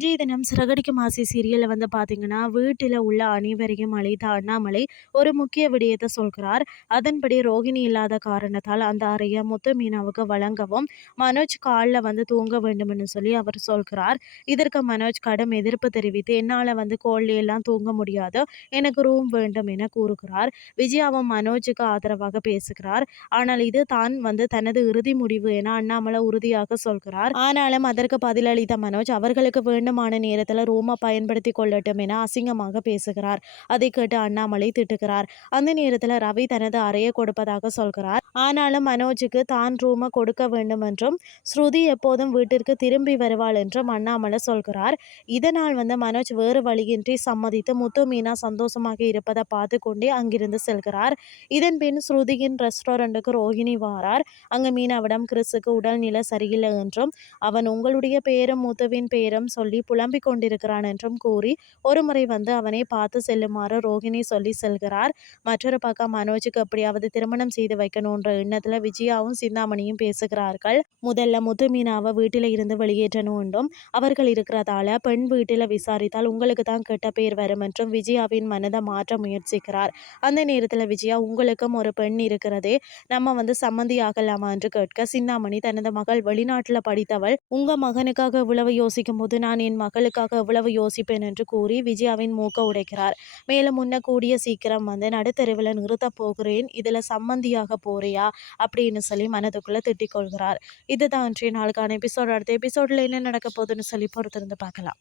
இன்றைய தினம் சிறகடிக்கும் மாசி சீரியலில் வந்து பார்த்தீங்கன்னா, வீட்டில உள்ள அனைவரையும் அழைத்த அண்ணாமலை ஒரு முக்கிய விடயத்தை சொல்கிறார். அதன்படி ரோகிணி இல்லாத காரணத்தால் அந்த அறைய முத்து மீனாவுக்கு வழங்கவும், மனோஜ் காலில் வந்து தூங்க வேண்டும்னு சொல்லி அவர் சொல்கிறார். இதற்கு மனோஜ் கடும் எதிர்ப்பு தெரிவித்து, என்னால வந்து கோழியெல்லாம் எல்லாம் தூங்க முடியாது. எனக்கு ரூம் வேண்டும் என கூறுகிறார். விஜயாவும் மனோஜுக்கு ஆதரவாக பேசுகிறார். ஆனால் இது தான் வந்து தனது இறுதி முடிவு என அண்ணாமலை உறுதியாக சொல்கிறார். ஆனாலும் அதற்கு பதிலளித்த மனோஜ் அவர்களுக்கு வேண்டும் வேண்டுமான நேரத்தில் ரூம பயன்படுத்திக் கொள்ளட்டும் என அசிங்கமாக பேசுகிறார். அதை கேட்டு அண்ணாமலை திட்டுகிறார். அந்த நேரத்தில் ரவி தனது அறையை கொடுப்பதாக சொல்கிறார். ஆனாலும் மனோஜுக்கு தான் ரூமை கொடுக்க வேண்டும் என்றும், ஸ்ருதி எப்போதும் வீட்டிற்கு திரும்பி வருவாள் என்றும் அண்ணாமலை சொல்கிறார். இதனால் வந்து மனோஜ் வேறு வழியின்றி சம்மதித்து முத்து மீனா சந்தோஷமாக இருப்பதை பார்த்து கொண்டே அங்கிருந்து செல்கிறார். இதன்பின் ஸ்ருதியின் ரெஸ்டாரண்ட்டுக்கு ரோகிணி வாரார். அங்கு மீனாவிடம் கிறிஸுக்கு உடல்நிலை சரியில்லை என்றும், அவன் உங்களுடைய பெயரும் முத்துவின் பெயரும் சொல்லி புலம்பிக் கொண்டிருக்கிறான் என்றும் கூறி ஒருமுறை வந்து அவனை பார்த்து செல்லுமாறு ரோகிணி சொல்லி செல்கிறார். மற்றொரு பக்கம் மனோஜுக்கு எப்படியாவது திருமணம் செய்து வைக்கணுன்ற எண்ணத்துல விஜயாவும் சிந்தாமணியும் பேசுகிறார்கள். முதல்ல முத்து மீனாவை வீட்டில இருந்து வெளியேற்றணும் என்றும், அவர்கள் இருக்கிறதால பெண் வீட்டில விசாரித்தால் உங்களுக்கு தான் கெட்ட பெயர் வரும் என்றும் விஜயாவின் மனதை மாற்ற முயற்சிக்கிறார். அந்த நேரத்துல விஜயா உங்களுக்கும் ஒரு பெண் இருக்கிறதே நம்ம வந்து சம்மந்தி ஆகலாமா என்று கேட்க சிந்தாமணி தனது மகள் வெளிநாட்டுல படித்தவள் உங்க மகனுக்காக இவ்வளவு யோசிக்கும் போது நான் என் மகளுக்காக எவ்வளவு யோசிப்பேன் என்று கூறி விஜயாவின் மூக்க உடைக்கிறார். மேலும் முன்ன கூடிய சீக்கிரம் வந்து நடுத்தருவில் நிறுத்த போகிறேன் இதுல சம்மந்தியாக போறியா அப்படின்னு சொல்லி மனதுக்குள்ள திட்டிக் கொள்கிறார். இதுதான் இன்றைய நாளுக்கான எபிசோட் அடுத்த எபிசோடில் என்ன நடக்க போகுதுன்னு சொல்லி பொறுத்திருந்து பார்க்கலாம்.